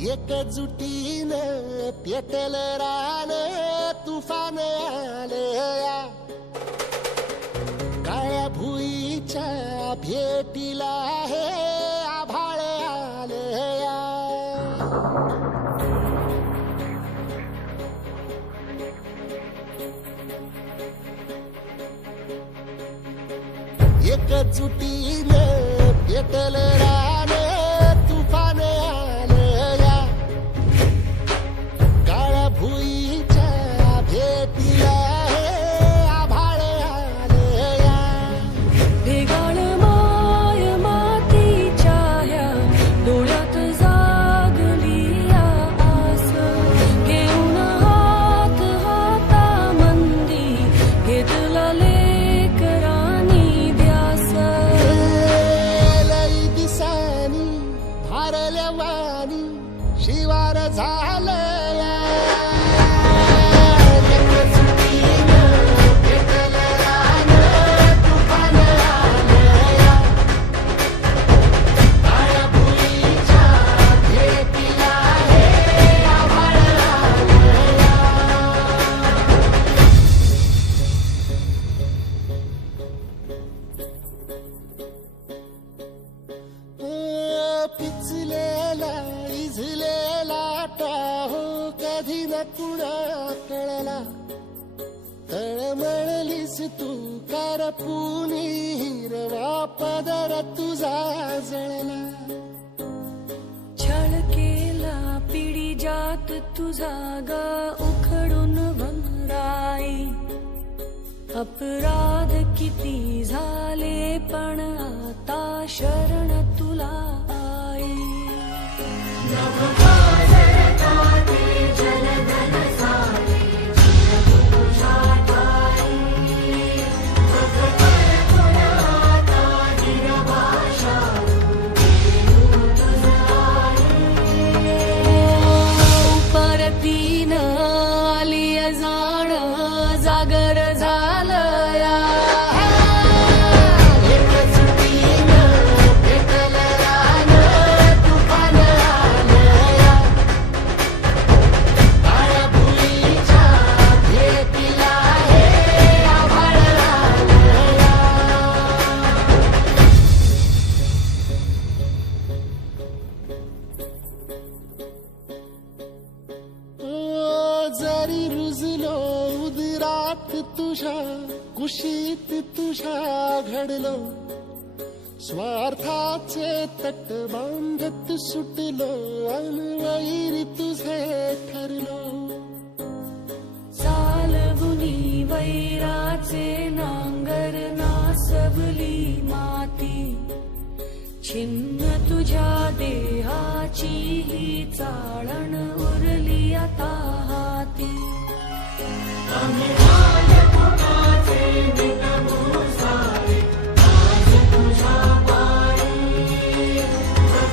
एकजुटीनं पेटल रान तुफान आलया काळ्या भुईच्या भेटीला हे आभाळ आलया एकजुटीनं पेटल रान तुफान आलया काळ्या भुईच्या भेटीला हे आभाळ आलया भेगाळ माय मातीच्या ह्या डोळ्यात जागली या आस घेऊन हात हातामंदी घेतला लेकरांनी ध्यास लई दिसानी भारल्या वाणी शिवार झालया एकजुटीनं पेटल रान तुफान आलया काळ्या भुईच्या भेटीला हे आभाळ आलया पिचलेला इझलेला टाहो कधी न कुणा कळला तळमळलीस तू करपुनी हिरवा पदर तुझा जळला छळ केला पिढी जात तुझा ग उखडून भमराई अपराध किती झाले पण आता शरण तुला आई परतीन आली जाण जागर झालया एकजुटीनं पेटल रान तुफान आलया काळ्या भुईच्या भेटीला हे आभाळ आलया जरी रुजलो उदरात तुझ्या कुशीत तुझ्या घडलो स्वार्थाचे तट बांधत सुटलो अनवैरी तुझे ठरलो चालवुनी वैराचे नांगर नासवली माती छिन्न तुझ्या देहाची ही चाळण उरली आता हाती आम्ही